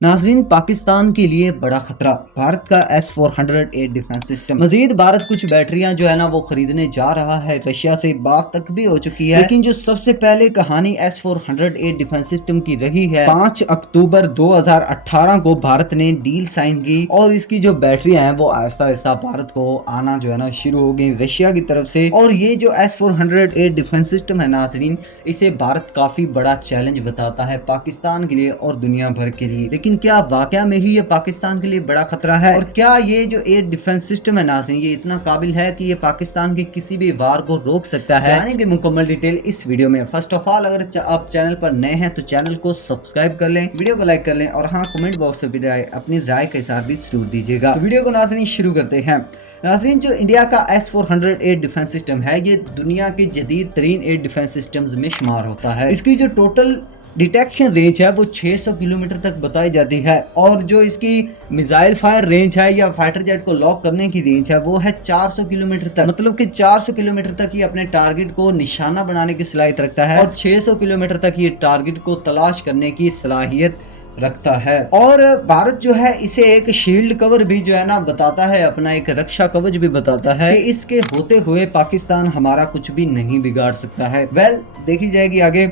नाजरीन, पाकिस्तान के लिए बड़ा खतरा भारत का S-400A डिफेंस सिस्टम। मजीद भारत कुछ बैटरियां जो है ना वो खरीदने जा रहा है। रशिया से बात तक भी हो चुकी है, लेकिन जो सबसे पहले कहानी S-400A डिफेंस सिस्टम की रही है, 5 अक्टूबर 2018 को भारत ने डील साइन की और इसकी जो बैटरियां हैं वो आहिस्ता आहिस्ता भारत को आना जो है ना शुरू हो गई रशिया की तरफ से। और ये जो S-400A डिफेंस सिस्टम है नाजरीन, इसे भारत काफी बड़ा चैलेंज बताता है पाकिस्तान के लिए और दुनिया भर के लिए। लेकिन क्या वाकया में ही ये पाकिस्तान के लिए बड़ा खतरा है? और क्या ये जो एयर डिफेंस सिस्टम है नाज़रीन, ये इतना काबिल है कि ये पाकिस्तान के किसी भी वार को रोक सकता है? जानेंगे मुकम्मल डिटेल इस वीडियो में। फर्स्ट ऑफ ऑल, अगर आप चैनल पर नए हैं तो चैनल को सब्सक्राइब कर लें, वीडियो को लाइक कर लें और हाँ, कमेंट बॉक्स में भी अपनी राय के साथ भी जरूर दीजिएगा। तो वीडियो को नाज़रीन शुरू करते हैं। नाज़रीन, जो इंडिया का S-400A डिफेंस सिस्टम है, ये दुनिया के जदीद तरीन एयर डिफेंस सिस्टम्स में शुमार होता है। इसकी जो टोटल डिटेक्शन रेंज है वो 600 किलोमीटर तक बताई जाती है और जो इसकी मिसाइल फायर रेंज है या फाइटर जेट को लॉक करने की रेंज है वो है 400 किलोमीटर तक। मतलब कि 400 किलोमीटर तक ये अपने टारगेट को निशाना बनाने की सलाहियत रखता है और 600 किलोमीटर तक ये टारगेट को तलाश करने की सलाहियत रखता है। और भारत जो है इसे एक शील्ड कवर भी जो है ना बताता है, अपना एक रक्षा कवच भी बताता है कि इसके होते हुए पाकिस्तान हमारा कुछ भी नहीं बिगाड़ सकता है। वेल, देखी जाएगी आगे।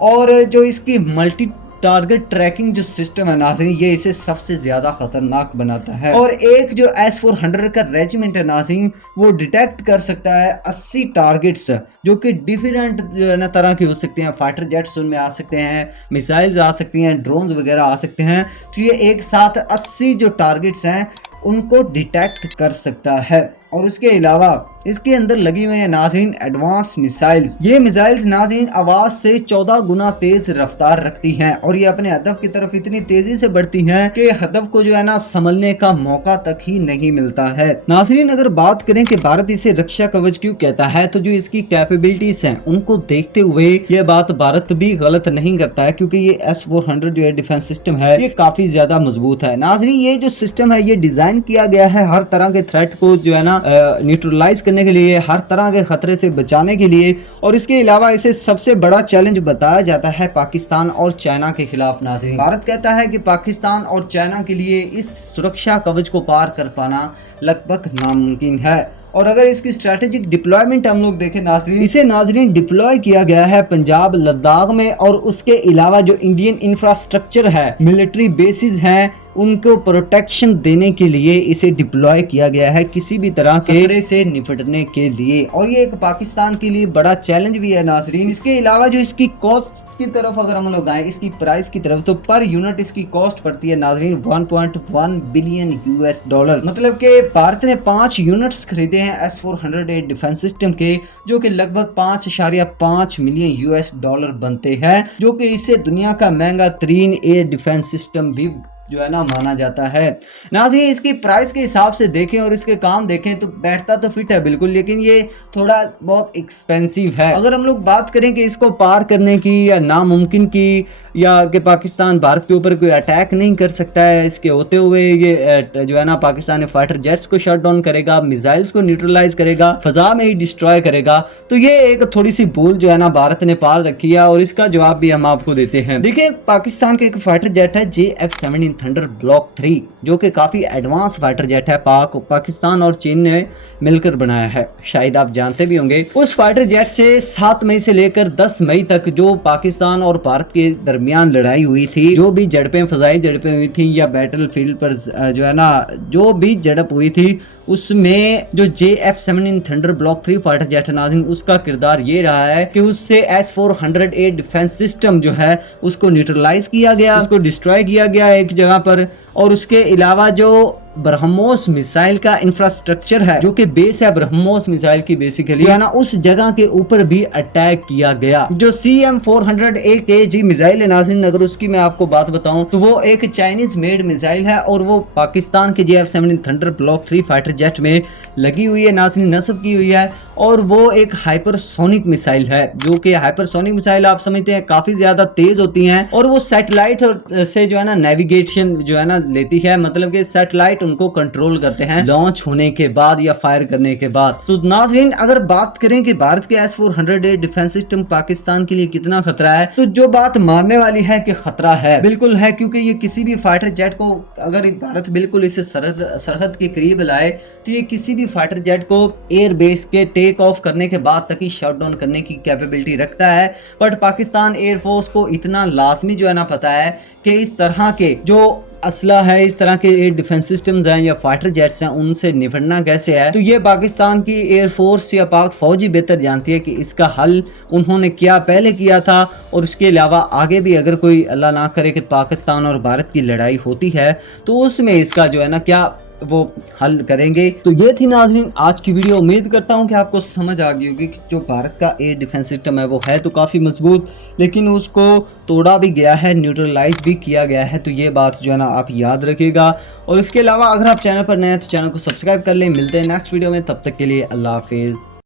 और जो इसकी मल्टी टारगेट ट्रैकिंग जो सिस्टम है नाज़रीन, ये इसे सबसे ज्यादा खतरनाक बनाता है। और एक जो S-400 का रेजिमेंट है नाज़रीन, वो डिटेक्ट कर सकता है 80 टारगेट्स, जो कि डिफरेंट जो है ना तरह के हो सकते हैं। फाइटर जेट्स उनमें आ सकते हैं, मिसाइल्स आ सकती हैं, ड्रोन्स वगैरह आ सकते हैं। तो ये एक साथ 80 जो टारगेट्स हैं उनको डिटेक्ट कर सकता है। और उसके अलावा इसके अंदर लगी हुई है नाज़रीन एडवांस मिसाइल्स। ये मिसाइल्स नाज़रीन आवाज से 14 गुना तेज रफ्तार रखती हैं और ये अपने हदफ की तरफ इतनी तेजी से बढ़ती हैं कि हदफ को जो है ना संभलने का मौका तक ही नहीं मिलता है। नाज़रीन, अगर बात करें कि भारत इसे रक्षा कवच क्यों कहता है, तो जो इसकी कैपेबिलिटीज हैं उनको देखते हुए ये बात भारत भी गलत नहीं करता है, क्योंकि ये S-400 जो है डिफेंस सिस्टम है ये काफी ज्यादा मजबूत है। नाज़रीन, ये जो सिस्टम है ये डिजाइन किया गया है हर तरह के थ्रेट को जो है ना न्यूट्रलाइज करने के लिए, हर तरह के खतरे से बचाने के लिए। और इसके अलावा इसे सबसे बड़ा चैलेंज बताया जाता है पाकिस्तान और चाइना के खिलाफ। नाज़रीन, भारत कहता है कि पाकिस्तान और चाइना के लिए इस सुरक्षा कवच को पार कर पाना लगभग नामुमकिन है। और अगर इसकी स्ट्रेटेजिक डिप्लॉयमेंट हम लोग देखें नाज़रीन, इसे नाज़रीन डिप्लॉय किया गया है पंजाब, लद्दाख में। और उसके अलावा जो इंडियन इंफ्रास्ट्रक्चर है, मिलिट्री बेसिस हैं, उनको प्रोटेक्शन देने के लिए इसे डिप्लॉय किया गया है, किसी भी तरह के खतरे से निपटने के लिए। और ये एक पाकिस्तान के लिए बड़ा चैलेंज भी है नाज़रीन। इसके अलावा जो इसकी कॉस्ट की तरफ अगर हम लोग आए, इसकी प्राइस की तरफ, तो पर यूनिट इसकी कॉस्ट पड़ती है नाज़रीन 1.1 बिलियन US डॉलर। मतलब कि भारत ने 5 यूनिट्स खरीदे हैं S-400A डिफेंस सिस्टम के, जो कि लगभग 5.5 मिलियन US डॉलर बनते हैं, जो कि इसे दुनिया का महंगा तरीन एयर डिफेंस सिस्टम भी जो है ना माना जाता है। नाज़रीन, इसकी प्राइस के हिसाब से देखें और इसके काम देखें तो बैठता तो फिट है बिल्कुल, लेकिन ये थोड़ा बहुत एक्सपेंसिव है। अगर हम लोग बात करें कि इसको पार करने की या नामुमकिन की, या कि पाकिस्तान भारत के ऊपर कोई अटैक नहीं कर सकता है, इसके होते हुए ये जो है ना पाकिस्तान फाइटर जेट्स को शट डाउन करेगा, मिसाइल्स को न्यूट्रलाइज करेगा, फजा में ही डिस्ट्रॉय करेगा, तो ये एक थोड़ी सी भूल जो है ना भारत ने पाल रखी है। और इसका जवाब भी हम आपको देते हैं। देखिए, पाकिस्तान का एक फाइटर जेट है JF-17 थंडर ब्लॉक 3, जो कि काफी एडवांस फाइटर जेट है। पाकिस्तान और चीन ने मिलकर बनाया है, शायद आप जानते भी होंगे। उस फाइटर जेट से 7 मई से लेकर 10 मई तक जो पाकिस्तान और भारत के दरमियान लड़ाई हुई थी, जो भी झड़पें, फजाई झड़पें हुई थी या बैटल फील्ड पर जो है ना जो भी झड़प हुई थी, उसमें जो JF-17 thunder block 3 fighter jet नाज़रीन, उसका किरदार ये रहा है कि उससे S-400A डिफेंस सिस्टम जो है उसको न्यूट्रलाइज किया गया, उसको डिस्ट्रॉय किया गया एक जगह पर। और उसके अलावा जो ब्रह्मोस मिसाइल का इंफ्रास्ट्रक्चर है, जो कि बेस है ब्रह्मोस मिसाइल की बेसिकली है ना, उस जगह के ऊपर भी अटैक किया गया। जो CM-400A मिसाइल है नाज़रीन, अगर उसकी मैं आपको बात बताऊं तो वो एक चाइनीज मेड मिसाइल है और वो पाकिस्तान के JF-17 thunder block 3 fighter jet में लगी हुई है नाज़रीन, नस्ब की हुई है। और वो एक हाइपरसोनिक मिसाइल है, जो कि हाइपरसोनिक मिसाइल आप समझते हैं काफी ज्यादा तेज होती हैं और वो सैटेलाइट से जो है ना नेविगेशन जो है ना लेती है। मतलब कि सैटेलाइट उनको कंट्रोल करते हैं लॉन्च होने के बाद या फायर करने के बाद। तो नाज़रीन, अगर बात करें कि भारत के S-400 डिफेंस सिस्टम पाकिस्तान के लिए कितना खतरा है, तो जो बात मानने वाली है कि खतरा है, बिल्कुल है, क्योंकि ये किसी भी फाइटर जेट को, अगर भारत बिल्कुल इसे सरहद के करीब लाए तो ये किसी भी फाइटर जेट को एयर बेस के टेक ऑफ करने के बाद तक ही शट डाउन करने की कैपेबिलिटी रखता है। बट पाकिस्तान एयरफोर्स को इतना लाजमी जो है ना पता है कि इस तरह के जो असला है, इस तरह के एयर डिफेंस सिस्टम्स हैं या फाइटर जेट्स हैं, उनसे निपटना कैसे है, तो ये पाकिस्तान की एयरफोर्स या पाक फौज ही बेहतर जानती है कि इसका हल उन्होंने क्या पहले किया था, और उसके अलावा आगे भी अगर कोई अल्लाह ना करे कि पाकिस्तान और भारत की लड़ाई होती है तो उसमें इसका जो है ना क्या वो हल करेंगे। तो ये थी नाज़रीन आज की वीडियो। उम्मीद करता हूँ कि आपको समझ आ गई होगी कि जो भारत का एयर डिफेंस सिस्टम है वो है तो काफ़ी मजबूत, लेकिन उसको तोड़ा भी गया है, न्यूट्रलाइज भी किया गया है। तो ये बात जो है ना आप याद रखिएगा। और इसके अलावा अगर आप चैनल पर नए हैं तो चैनल को सब्सक्राइब कर लें। मिलते हैं नेक्स्ट वीडियो में, तब तक के लिए अल्लाह हाफिज़।